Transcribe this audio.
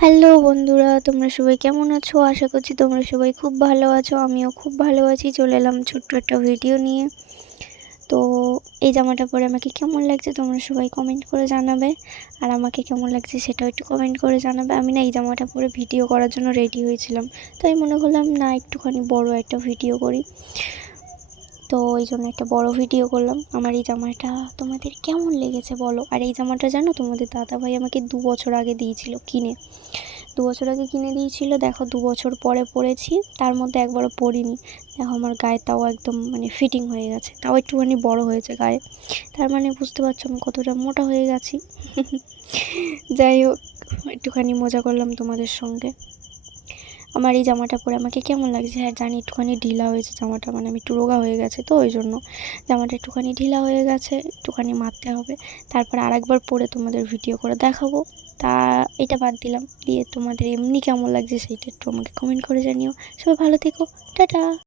Hello বন্ধুরা, তোমরা সবাই কেমন আছো? আশা করছি তোমরা সবাই খুব ভালো আছো। আমিও খুব ভালো আছি। চলে এলাম ছোট্ট একটা ভিডিও নিয়ে। তো এই জামাটা পরে আমাকে কেমন লাগছে তোমরা সবাই কমেন্ট করে জানাবে, আর আমাকে কেমন লাগছে সেটাও একটু কমেন্ট করে জানাবে। আমি না এই জামাটা পরে ভিডিও করার জন্য রেডি হয়েছিলাম, তাই মনে করলাম না একটুখানি বড় একটা ভিডিও করি। তো এই জন্য একটা বড় ভিডিও করলাম। আমার এই জামাটা তোমাদের কেমন লেগেছে বলো। আর এই জামাটা জানো, তোমাদের দাদাভাই আমাকে 2 বছর আগে দিয়েছিল কিনে। 2 বছর আগে কিনে দিয়েছিল। দেখো 2 বছর পরে পরেছি, তার মধ্যে একবারও পরিনি। দেখো আমার গায়ে তাও একদম ফিটিং হয়ে গেছে, তাও একটুখানি বড় হয়েছে গায়ে। তার বুঝতে পারছো আমি কতটা মোটা হয়ে গেছি। যাই হোক, একটুখানি মজা করলাম তোমাদের সঙ্গে। আমার এই জামাটা পরে আমাকে কেমন লাগছে? হ্যাঁ জানি একটুখানি ঢিলা হয়েছে জামাটা, আমি একটু রোগা হয়ে গেছে, তো ওই জন্য জামাটা একটুখানি ঢিলা হয়ে গেছে, একটুখানি মারতে হবে। তারপর আরেকবার পরে তোমাদের ভিডিও করে দেখাবো। তা এটা বাদ দিলাম, দিয়ে তোমাদের এমনি কেমন লাগছে সেইটা একটু আমাকে কমেন্ট করে জানিও। সবাই ভালো থেকো, টাটা।